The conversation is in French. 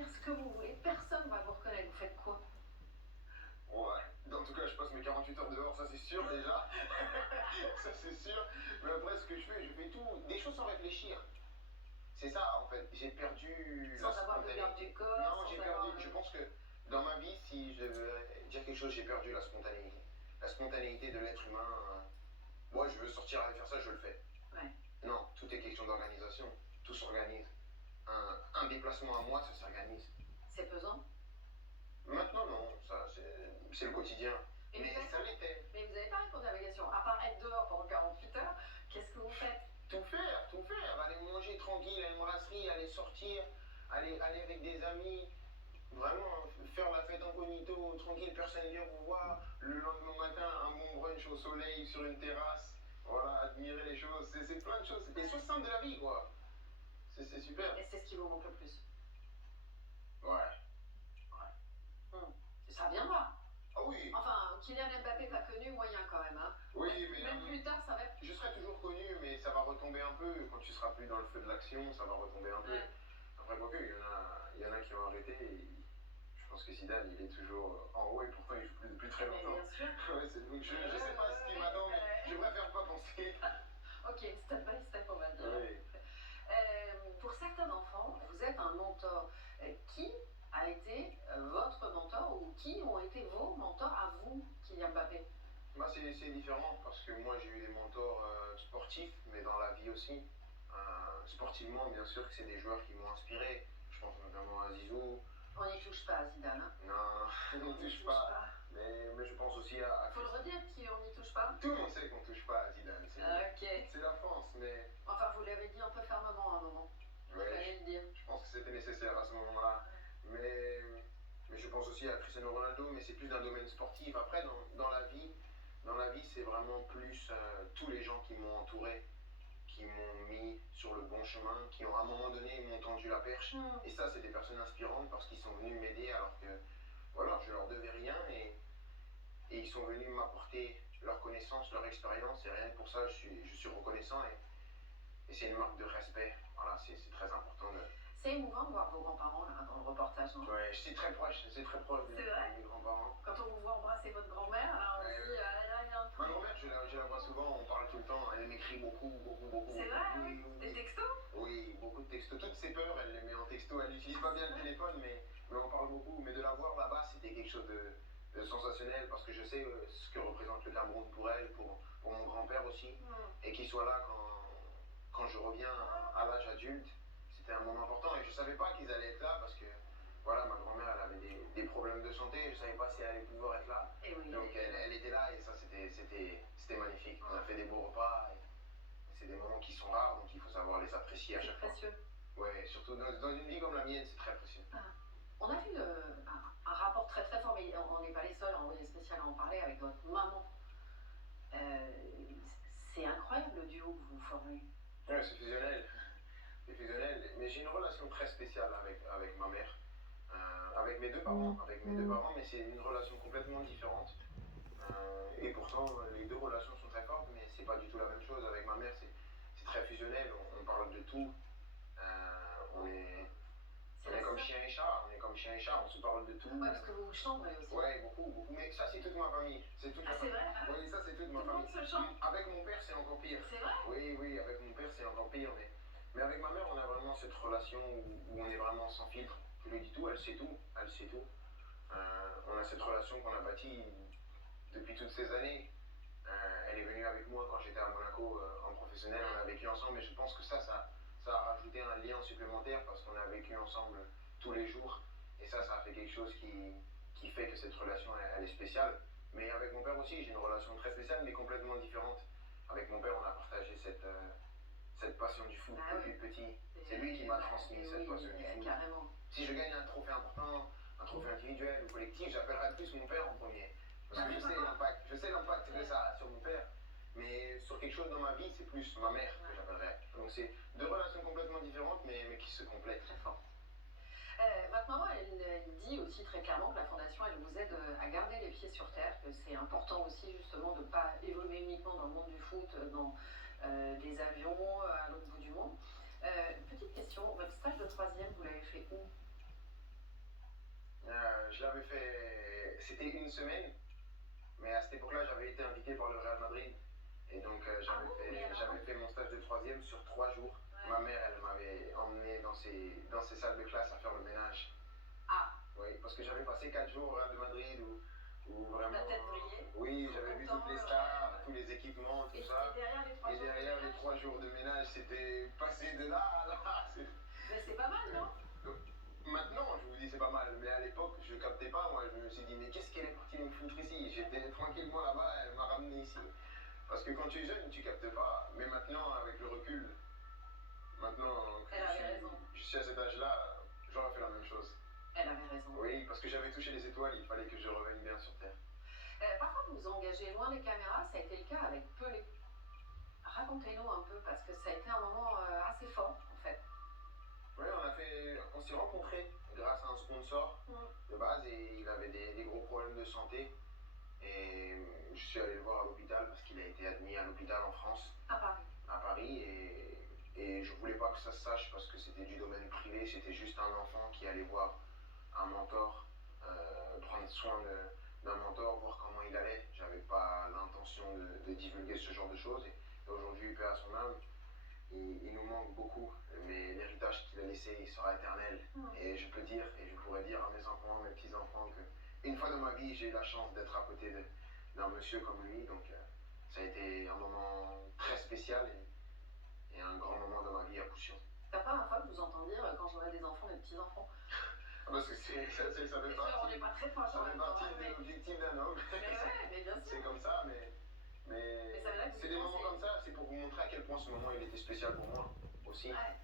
faire ce que vous voulez, personne ne va vous reconnaître. Vous faites quoi? Ouais, en tout cas, je passe mes 48 heures dehors, ça c'est sûr déjà. Ça c'est sûr. Mais après, ce que je fais tout, des choses sans réfléchir. C'est ça en fait, j'ai perdu Sans la avoir de garde spontanéité. du corps, Non, sans j'ai avoir... perdu, je pense que dans ma vie, si je devais dire quelque chose, j'ai perdu la spontanéité. La spontanéité de l'être humain. Moi, je veux sortir aller faire ça, je le fais. Ouais. Non, tout est question d'organisation. Tout s'organise. Un déplacement à moi, ça s'organise. C'est pesant? Maintenant, non, ça, c'est le quotidien. Et Mais ça l'était. Mais vous n'avez pas répondu à ma question. À part être dehors pendant 48 heures, qu'est-ce que vous faites? Tout faire, tout faire. Aller manger tranquille à une brasserie, aller sortir, aller avec des amis. Vraiment, faire la fête incognito, tranquille, personne vient vous voir. Le lendemain matin, un bon brunch au soleil sur une terrasse. Voilà, admirer les choses. C'est plein de choses. C'est des choses simples de la vie, quoi. C'est super. Et c'est ce qui vous manque le plus? Ouais. Ça viendra. Ah oui. Enfin, Kylian Mbappé pas connu, moyen quand même. Hein. Oui, mais même plus tard, ça va. Je serai toujours connu, mais ça va retomber un peu. Quand tu seras plus dans le feu de l'action, ça va retomber un peu. Ouais. Après, quoique, il y en a qui ont arrêté. Et je pense que Zidane, il est toujours en haut et pourtant il joue plus depuis très longtemps. Bien sûr. Ouais, donc je sais pas ce qui m'attend, mais je préfère pas penser. Ok, step by step, on va dire. Oui. Pour certains enfants, vous êtes un mentor. Qui a été votre mentor ou qui ont été vos mentors à vous, Kylian Mbappé? Moi, c'est différent parce que moi, j'ai eu des mentors sportifs, mais dans la vie aussi. Sportivement, bien sûr que c'est des joueurs qui m'ont inspiré. Je pense notamment à Zizou. On n'y touche pas à Zidane. Hein. Non, on n'y touche pas. Mais je pense aussi à... Faut le redire, on n'y touche pas. Tout le monde sait qu'on touche pas à Zidane. C'est la France, mais... Enfin, vous l'avez dit un peu fermement à un moment. Vous allez le dire. Je pense que c'était nécessaire à ce moment-là. Mais je pense aussi à Cristiano Ronaldo, mais c'est plus d'un domaine sportif. Après, dans la vie, c'est vraiment plus tous les gens qui m'ont entouré, qui m'ont mis sur le bon chemin, qui ont à un moment donné m'ont tendu la perche. Et ça, c'est des personnes inspirantes parce qu'ils sont venus m'aider alors que voilà, je leur devais rien et ils sont venus m'apporter leur connaissance, leur expérience et rien que pour ça, je suis reconnaissant et c'est une marque de respect. Voilà, c'est très important de... C'est émouvant de voir vos grands-parents là, dans le reportage, non? Ouais, c'est très proche de mes grands-parents. Quand on vous voit embrasser votre grand-mère, alors on se dit, il y a un truc. Ma grand-mère, je la vois souvent, on parle tout le temps, elle m'écrit beaucoup. C'est vrai, oui. Des textos? Oui, beaucoup de textos. Toutes ses peurs, elle les met en texto, elle n'utilise pas bien le téléphone, mais on parle beaucoup. Mais de la voir là-bas, c'était quelque chose de sensationnel, parce que je sais ce que représente le Cameroun pour elle, pour mon grand-père aussi, et qu'il soit là quand je reviens à l'âge adulte. C'était un moment important et je savais pas qu'ils allaient être là parce que voilà, ma grand-mère elle avait des problèmes de santé, je savais pas si elle allait pouvoir être là. Et oui, donc elle était là et ça c'était magnifique. On a fait des beaux repas et c'est des moments qui sont rares donc il faut savoir les apprécier à chaque fois. C'est précieux. Ouais, surtout dans une vie comme la mienne, c'est très précieux. On a vu un rapport très très fort, mais on n'est pas les seuls, envoyé spécial à en parler avec votre maman. C'est incroyable le duo que vous formez. Ouais, c'est fusionnel. Mais j'ai une relation très spéciale avec ma mère, avec mes deux parents, mais c'est une relation complètement différente. Et pourtant, les deux relations sont très fortes, mais c'est pas du tout la même chose. Avec ma mère, c'est très fusionnel, on parle de tout. On est comme chien et chat, on se parle de tout. Ouais, parce que vous vous chambrez aussi. Ouais, beaucoup. Mais ça, c'est toute ma famille. C'est vrai? Oui, ça, c'est toute ma famille. Tout le monde se chambre? Avec mon père, c'est encore pire. C'est vrai? Oui, avec mon père, c'est encore pire. Mais avec ma mère, on a vraiment cette relation où on est vraiment sans filtre. Je lui dis tout, elle sait tout. On a cette relation qu'on a bâtie depuis toutes ces années. Elle est venue avec moi quand j'étais à Monaco en professionnel, on a vécu ensemble et je pense que ça a rajouté un lien supplémentaire parce qu'on a vécu ensemble tous les jours et ça a fait quelque chose qui fait que cette relation elle est spéciale. Mais avec mon père aussi, j'ai une relation très spéciale mais complètement différente. Avec mon père, on a partagé cette passion du foot depuis petit. C'est lui qui m'a transmis cette passion du foot. Carrément. Si je gagne un trophée important, un trophée individuel ou collectif, j'appellerai plus mon père en premier. Parce que je sais l'impact que ça a sur mon père. Mais sur quelque chose dans ma vie, c'est plus ma mère que j'appellerai. Donc c'est deux relations complètement différentes, mais qui se complètent. Très fort. Votre maman, elle dit aussi très clairement que la Fondation, elle vous aide à garder les pieds sur terre, que c'est important aussi justement de ne pas évoluer uniquement dans le monde du foot, dans des avions à l'autre bout du monde. Petite question, votre stage de troisième, vous l'avez fait où? Je l'avais fait, c'était une semaine, mais à cette époque-là, j'avais été invité par le Real Madrid. Et donc, j'avais fait mon stage de troisième sur 3 jours. Ouais. Ma mère, elle m'avait emmené dans ses salles de classe à faire le ménage. Ah, Oui, parce que j'avais passé 4 jours au Real de Madrid où vraiment. la tête brillait. Oui, j'avais vu toutes les stars, ouais. tous les équipements, tout Et ça. derrière les 3 Et jours de derrière les ménage, 3 jours de ménage, c'était passé de là à là. mais c'est pas mal, non? Maintenant, je vous dis, c'est pas mal, mais à l'époque, je captais pas. Moi, je me suis dit, mais qu'est-ce qu'elle est partie me foutre ici? J'étais tranquillement là-bas, elle m'a ramené ici. Parce que quand tu es jeune, tu captes pas. Mais maintenant, avec le recul, maintenant que Elle avait raison. je suis à cet âge-là, j'aurais fait la même chose. Elle avait raison. Oui, parce que j'avais touché les étoiles, il fallait que je revienne bien sur Terre. Parfois, vous vous engagez loin des caméras, ça a été le cas avec Pelé. Racontez-nous un peu, parce que ça a été un moment assez fort, en fait. Oui, on s'est rencontrés grâce à un sponsor de base et il avait des gros problèmes de santé. Et je suis allé le voir à l'hôpital parce qu'il a été admis à l'hôpital en France. À Paris. À Paris et je voulais pas que ça se sache parce que c'était du domaine privé, c'était juste un enfant qui allait voir un mentor, prendre soin d'un mentor, voir comment il allait. J'avais pas l'intention de divulguer ce genre de choses et aujourd'hui, paix à son âme, il nous manque beaucoup, mais l'héritage qu'il a laissé, il sera éternel. Et je peux dire, et je pourrais dire à mes enfants, à mes petits-enfants que une fois dans ma vie, j'ai eu la chance d'être à côté d'un monsieur comme lui, donc ça a été un moment très spécial et un grand moment dans ma vie à coup sûr. C'est la première fois que vous entendez dire quand j'aurai des enfants, des petits-enfants. Parce que ça fait partie. On n'est pas très proche en Ça fait même temps. partie de l'objectif d'un homme. Mais bien sûr. C'est comme ça, mais ça veut dire que c'est des moments comme ça, c'est pour vous montrer à quel point ce moment il était spécial pour moi aussi. Ouais.